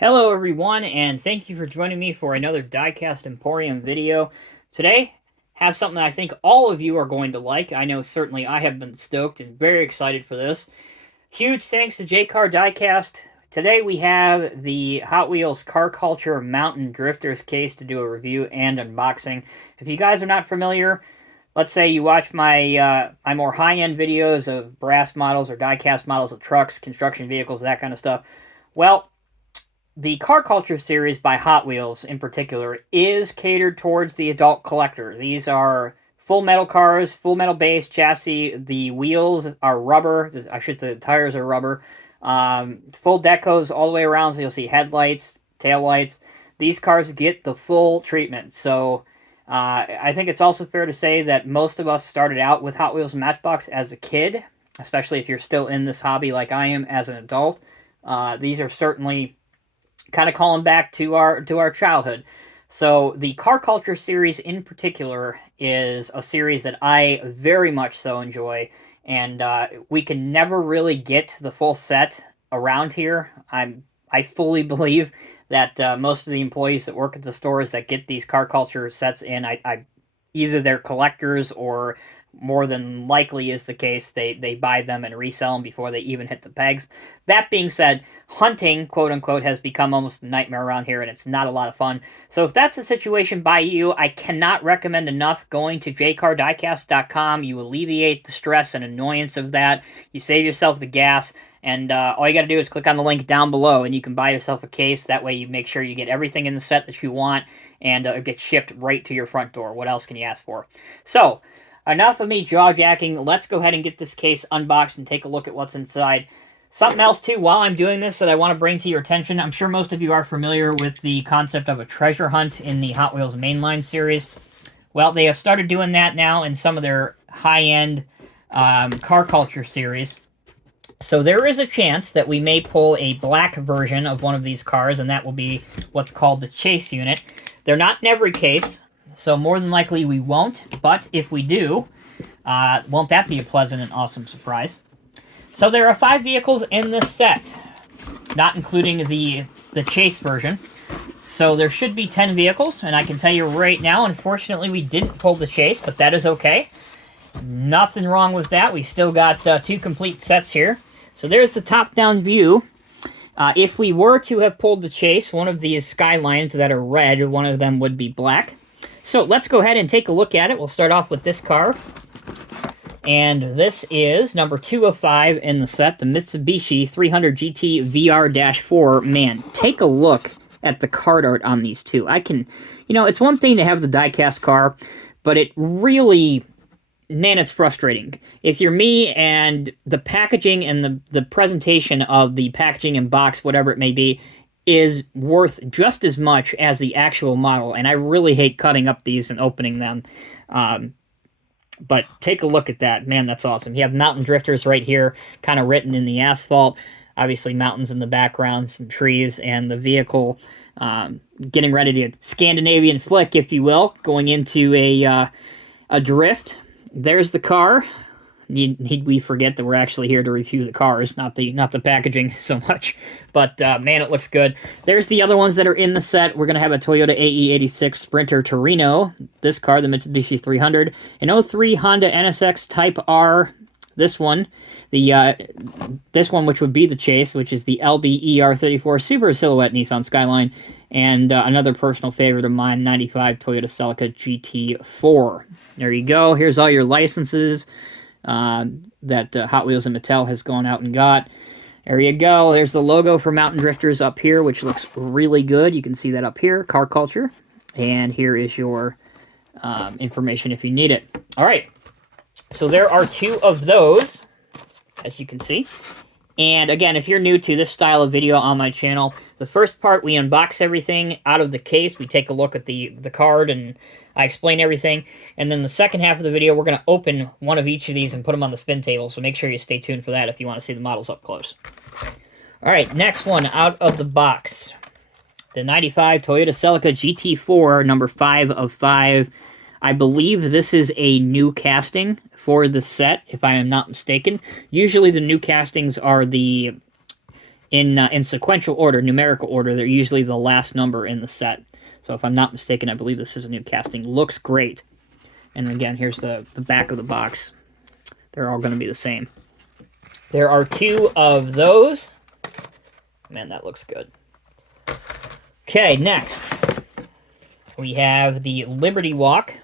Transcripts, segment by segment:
Hello everyone, and thank you for joining me for another Diecast Emporium video. Today, have something that I think all of you are going to like. I know certainly I have been stoked and very excited for this. Huge thanks to JCar Diecast. Today we have the Hot Wheels Car Culture Mountain Drifters case to do a review and unboxing. If you guys are not familiar, let's say you watch my more high-end videos of brass models or diecast models of trucks, construction vehicles, that kind of stuff. Well, the Car Culture series by Hot Wheels in particular is catered towards the adult collector. These are full metal cars, full metal base chassis. The wheels are rubber. I should say the tires are rubber. Full decos all the way around, so you'll see headlights, taillights. These cars get the full treatment. So I think it's also fair to say that most of us started out with Hot Wheels and Matchbox as a kid, especially if you're still in this hobby like I am as an adult. These are certainly kind of calling back to our childhood. So the Car Culture series in particular is a series that I very much so enjoy, and we can never really get the full set around here. I fully believe that most of the employees that work at the stores that get these Car Culture sets in, I either they're collectors or more than likely is the case, they buy them and resell them before they even hit the pegs. That being said, hunting, quote unquote, has become almost a nightmare around here, and it's not a lot of fun. So if that's the situation by you, I cannot recommend enough going to jcardiecast.com. You alleviate the stress and annoyance of that. You save yourself the gas, and all you got to do is click on the link down below, and you can buy yourself a case. That way you make sure you get everything in the set that you want, and it gets shipped right to your front door. What else can you ask for? So, enough of me jaw-jacking. Let's go ahead and get this case unboxed and take a look at what's inside. Something else, too, while I'm doing this that I want to bring to your attention. I'm sure most of you are familiar with the concept of a treasure hunt in the Hot Wheels mainline series. Well, they have started doing that now in some of their high-end Car Culture series. So there is a chance that we may pull a black version of one of these cars, and that will be what's called the Chase unit. They're not in every case, so more than likely we won't, but if we do, won't that be a pleasant and awesome surprise? So there are 5 vehicles in this set, not including the Chase version. So there should be 10 vehicles, and I can tell you right now, unfortunately we didn't pull the Chase, but that is okay. Nothing wrong with that. We still got 2 complete sets here. So there's the top-down view. If we were to have pulled the Chase, one of these Skylines that are red, one of them would be black. So let's go ahead and take a look at it. We'll start off with this car. And this is number 2 of 5 in the set, the Mitsubishi 300 GT VR-4. Man, take a look at the card art on these two. It's one thing to have the diecast car, but it really, man, it's frustrating. If you're me and the packaging and the presentation of the packaging and box, whatever it may be, is worth just as much as the actual model, and I really hate cutting up these and opening them. But take a look at that. Man, that's awesome. You have Mountain Drifters right here, kind of written in the asphalt. Obviously, mountains in the background, some trees, and the vehicle getting ready to Scandinavian flick, if you will, going into a drift. There's the car. Need we forget that we're actually here to review the cars, not the packaging so much. But, man, it looks good. There's the other ones that are in the set. We're going to have a Toyota AE86 Sprinter Torino. This car, the Mitsubishi 300. An 03 Honda NSX Type R. This one. This one, which would be the Chase, which is the LBER34 Super Silhouette Nissan Skyline. And another personal favorite of mine, 95 Toyota Celica GT4. There you go. Here's all your licenses that Hot Wheels and Mattel has gone out and got. There you go. There's the logo for Mountain Drifters up here, which looks really good. You can see that up here, Car Culture. And here is your information if you need it. All right. So there are 2 of those, as you can see. And again, if you're new to this style of video on my channel, the first part, we unbox everything out of the case. We take a look at the card and I explain everything. And then the second half of the video, we're going to open one of each of these and put them on the spin table. So make sure you stay tuned for that if you want to see the models up close. All right, next one out of the box. The 95 Toyota Celica GT4, number 5 of 5. I believe this is a new casting for the set, if I am not mistaken. Usually the new castings are the in sequential order, numerical order. They're usually the last number in the set. So if I'm not mistaken, I believe this is a new casting. Looks great. And again, here's the back of the box. They're all going to be the same. There are 2 of those. Man, that looks good. Okay, next. We have the Liberty Walk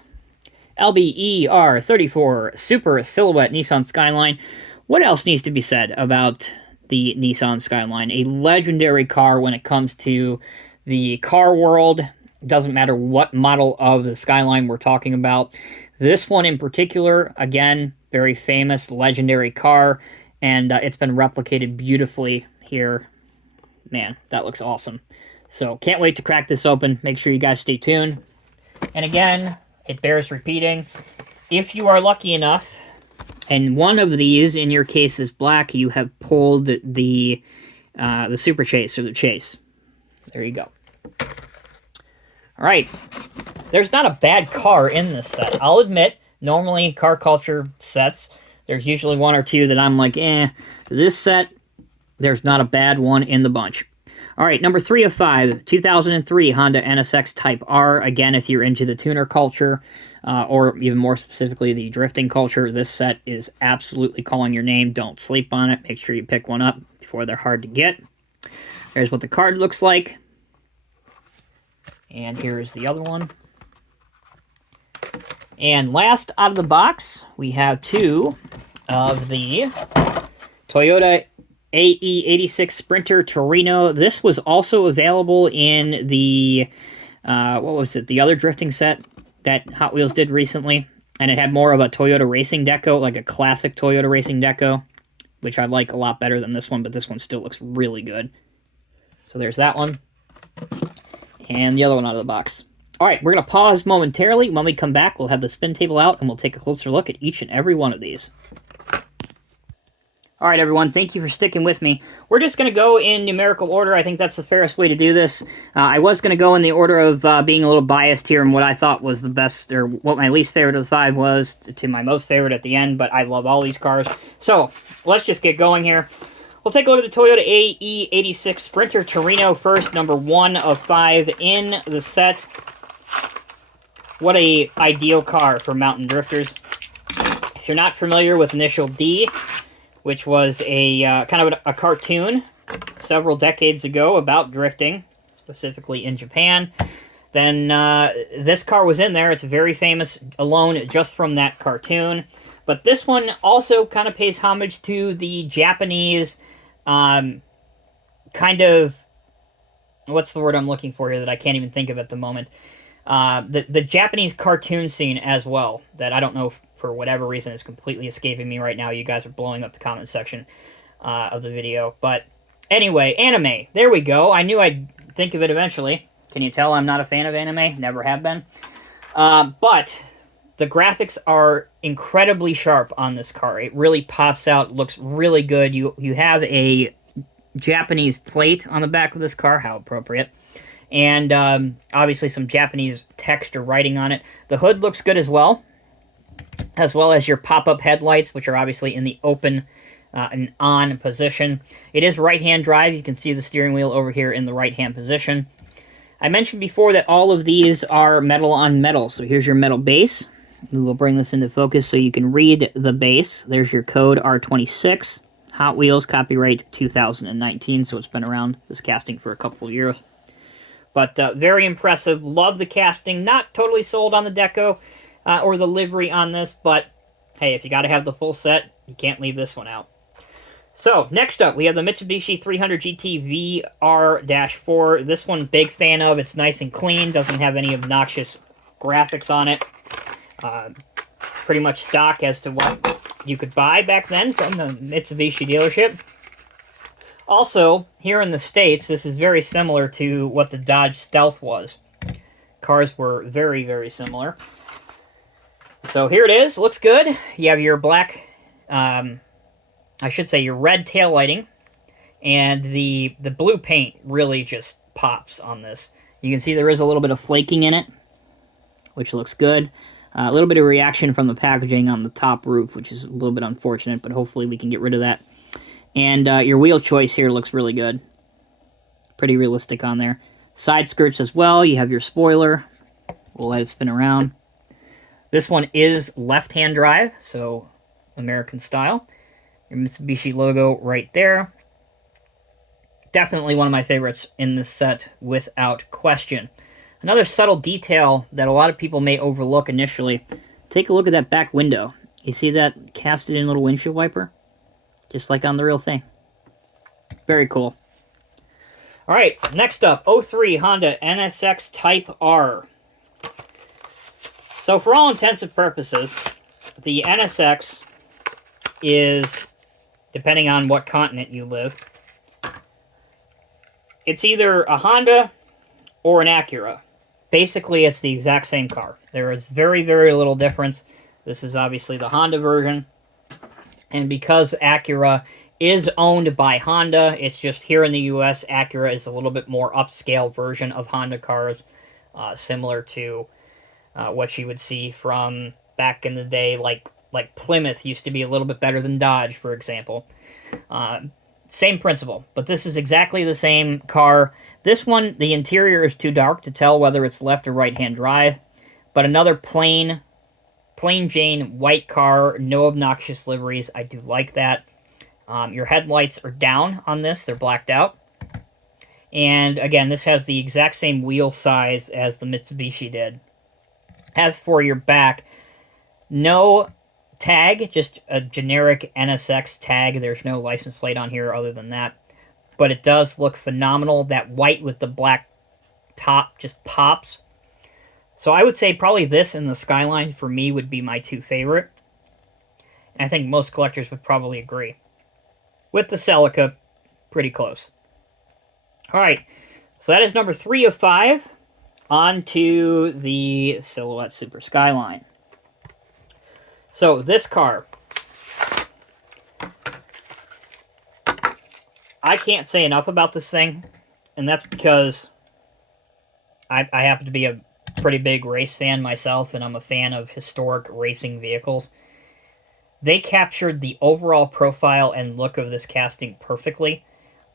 LBER 34 Super Silhouette Nissan Skyline. What else needs to be said about the Nissan Skyline? A legendary car when it comes to the car world. It doesn't matter what model of the Skyline we're talking about. This one in particular, again, very famous, legendary car, and it's been replicated beautifully here. Man, that looks awesome. So, can't wait to crack this open. Make sure you guys stay tuned. And again, it bears repeating, if you are lucky enough, and one of these, in your case, is black, you have pulled the Super Chase, or the Chase. There you go. Alright, there's not a bad car in this set. I'll admit, normally car culture sets, there's usually 1 or 2 that I'm like, eh. This set, there's not a bad one in the bunch. Alright, number 3 of 5, 2003 Honda NSX Type R. Again, if you're into the tuner culture, or even more specifically the drifting culture, this set is absolutely calling your name. Don't sleep on it. Make sure you pick one up before they're hard to get. There's what the card looks like. And here is the other one. And last out of the box, we have 2 of the Toyota AE86 Sprinter Torino. This was also available in the, what was it, the other drifting set that Hot Wheels did recently. And it had more of a Toyota racing deco, like a classic Toyota racing deco, which I like a lot better than this one, but this one still looks really good. So there's that one. And the other one out of the box. Alright, we're going to pause momentarily. When we come back, we'll have the spin table out, and we'll take a closer look at each and every one of these. Alright, everyone, thank you for sticking with me. We're just going to go in numerical order. I think that's the fairest way to do this. I was going to go in the order of being a little biased here and what I thought was the best, or what my least favorite of the 5 was, to my most favorite at the end, but I love all these cars. So, let's just get going here. We'll take a look at the Toyota AE86 Sprinter Torino first, number 1 of 5 in the set. What a ideal car for mountain drifters. If you're not familiar with Initial D, which was a kind of a cartoon several decades ago about drifting, specifically in Japan, then this car was in there. It's very famous alone just from that cartoon. But this one also kind of pays homage to the Japanese kind of, what's the word I'm looking for here that I can't even think of at the moment? The Japanese cartoon scene as well, that I don't know, for whatever reason, is completely escaping me right now. You guys are blowing up the comment section of the video. But anyway, anime. There we go. I knew I'd think of it eventually. Can you tell I'm not a fan of anime? Never have been. But the graphics are incredibly sharp on this car. It really pops out, looks really good. You have a Japanese plate on the back of this car. How appropriate. And obviously some Japanese text or writing on it. The hood looks good as well as your pop-up headlights, which are obviously in the open and on position. It is right-hand drive. You can see the steering wheel over here in the right-hand position. I mentioned before that all of these are metal on metal. So here's your metal base. We'll bring this into focus so you can read the base. There's your code R26. Hot Wheels, copyright 2019, so it's been around, this casting, for a couple of years. But very impressive. Love the casting. Not totally sold on the deco or the livery on this, but hey, if you got to have the full set, you can't leave this one out. So, next up, we have the Mitsubishi 300 GT VR-4. This one, big fan of. It's nice and clean. Doesn't have any obnoxious graphics on it. Pretty much stock as to what you could buy back then from the Mitsubishi dealership. Also, here in the States, this is very similar to what the Dodge Stealth was. Cars were very, very similar. So here it is. Looks good. You have your black, I should say your red tail lighting, and the blue paint really just pops on this. You can see there is a little bit of flaking in it, which looks good. A little bit of reaction from the packaging on the top roof, which is a little bit unfortunate, but hopefully we can get rid of that. And your wheel choice here looks really good. Pretty realistic on there. Side skirts as well. You have your spoiler. We'll let it spin around. This one is left-hand drive, so American style. Your Mitsubishi logo right there. Definitely one of my favorites in this set, without question. Another subtle detail that a lot of people may overlook initially, take a look at that back window. You see that casted-in little windshield wiper? Just like on the real thing. Very cool. All right, next up, 03 Honda NSX Type R. So for all intents and purposes, the NSX is, depending on what continent you live, it's either a Honda or an Acura. Basically, it's the exact same car. There is very, very little difference. This is obviously the Honda version. And because Acura is owned by Honda, it's just here in the US, Acura is a little bit more upscale version of Honda cars, similar to what you would see from back in the day, like Plymouth used to be a little bit better than Dodge, for example. Same principle, but this is exactly the same car. This one, the interior is too dark to tell whether it's left or right-hand drive, but another plain Jane white car, no obnoxious liveries. I do like that. Your headlights are down on this. They're blacked out. And again, this has the exact same wheel size as the Mitsubishi did. As for your back, no tag, just a generic NSX tag. There's no license plate on here other than that. But it does look phenomenal. That white with the black top just pops. So I would say probably this and the Skyline for me would be my two favorite. And I think most collectors would probably agree. With the Celica, pretty close. Alright, so that is number 3 of 5. On to the Silhouette Super Skyline. So this car, I can't say enough about this thing, and that's because I happen to be a pretty big race fan myself, and I'm a fan of historic racing vehicles. They captured the overall profile and look of this casting perfectly,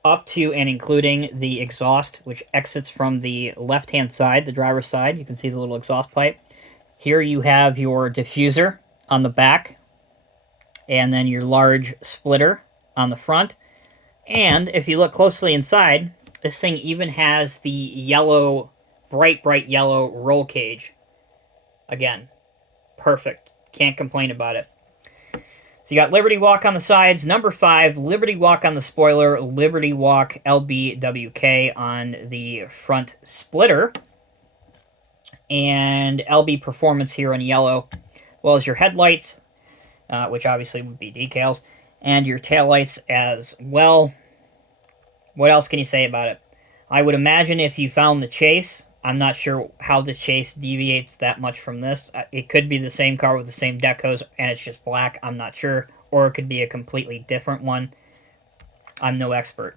up to and including the exhaust, which exits from the left-hand side, the driver's side. You can see the little exhaust pipe. Here you have your diffuser on the back, and then your large splitter on the front. And if you look closely inside, this thing even has the yellow, bright yellow roll cage. Again, perfect. Can't complain about it. So you got Liberty Walk on the sides, number 5, Liberty Walk on the spoiler, Liberty Walk LBWK on the front splitter, and LB Performance here in yellow, as well as your headlights, which obviously would be decals, and your taillights as well. What else can you say about it? I would imagine if you found the Chase, I'm not sure how the Chase deviates that much from this. It could be the same car with the same decos, and it's just black. I'm not sure. Or it could be a completely different one. I'm no expert.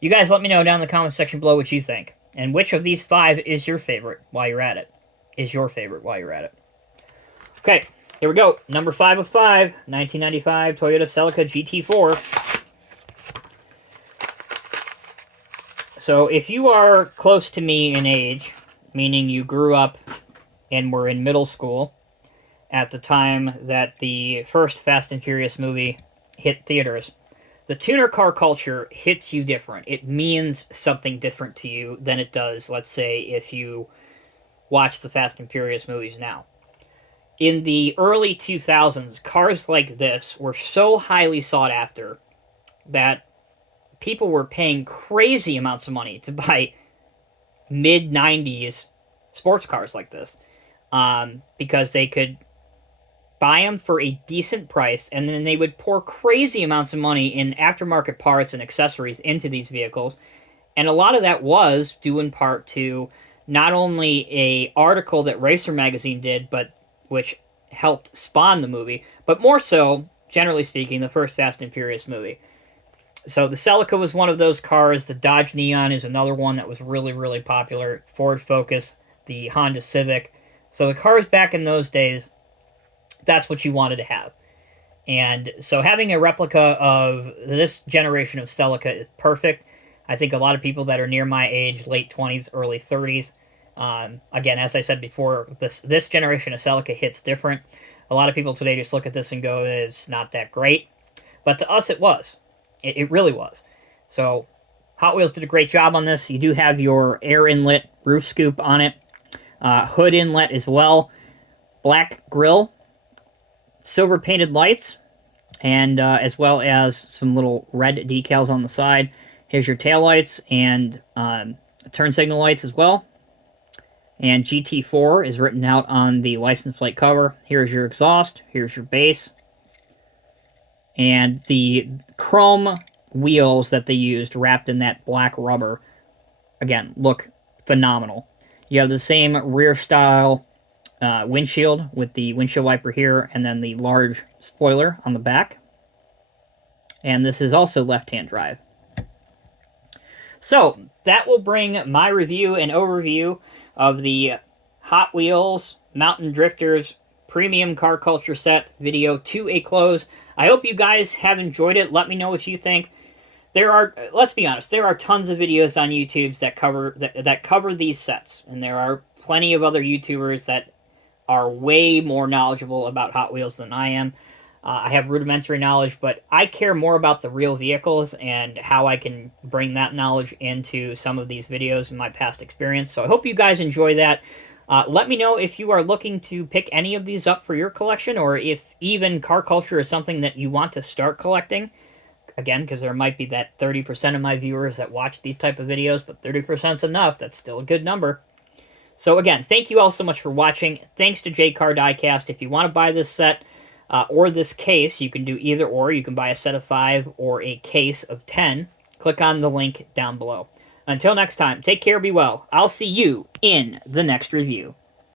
You guys let me know down in the comment section below what you think. And which of these 5 is your favorite while you're at it. Okay, here we go. Number 5 of 5, 1995 Toyota Celica GT4. So if you are close to me in age, meaning you grew up and were in middle school at the time that the first Fast and Furious movie hit theaters, the tuner car culture hits you different. It means something different to you than it does, let's say, if you watch the Fast and Furious movies now. In the early 2000s, cars like this were so highly sought after that people were paying crazy amounts of money to buy mid-90s sports cars like this, because they could buy them for a decent price, and then they would pour crazy amounts of money in aftermarket parts and accessories into these vehicles. And a lot of that was due in part to not only a article that Racer Magazine did, but which helped spawn the movie, but more so, generally speaking, the first Fast and Furious movie. So the Celica was one of those cars. The Dodge Neon is another one that was really, really popular. Ford Focus, the Honda Civic. So the cars back in those days, that's what you wanted to have. And so having a replica of this generation of Celica is perfect. I think a lot of people that are near my age, late 20s, early 30s, again, as I said before, this generation of Celica hits different. A lot of people today just look at this and go, it's not that great. But to us, it was. It really was. So Hot Wheels did a great job on this. You do have your air inlet roof scoop on it, hood inlet as well, black grille, silver painted lights, and as well as some little red decals on the side. Here's your tail lights and turn signal lights as well. And GT4 is written out on the license plate cover. Here's your exhaust. Here's your base. And the chrome wheels that they used wrapped in that black rubber, again, look phenomenal. You have the same rear style windshield with the windshield wiper here and then the large spoiler on the back. And this is also left-hand drive. So that will bring my review and overview of the Hot Wheels Mountain Drifters Premium Car Culture Set video to a close. I hope you guys have enjoyed it. Let me know what you think. There are, let's be honest, there are tons of videos on YouTube that cover these sets, and there are plenty of other YouTubers that are way more knowledgeable about Hot Wheels than I am. I have rudimentary knowledge, but I care more about the real vehicles and how I can bring that knowledge into some of these videos in my past experience. So I hope you guys enjoy that. Let me know if you are looking to pick any of these up for your collection, or if even car culture is something that you want to start collecting. Again, because there might be that 30% of my viewers that watch these type of videos, but 30% is enough. That's still a good number. So again, thank you all so much for watching. Thanks to J-Car Diecast. If you want to buy this set or this case, you can do either or. You can buy a set of 5 or a case of 10. Click on the link down below. Until next time, take care, be well. I'll see you in the next review.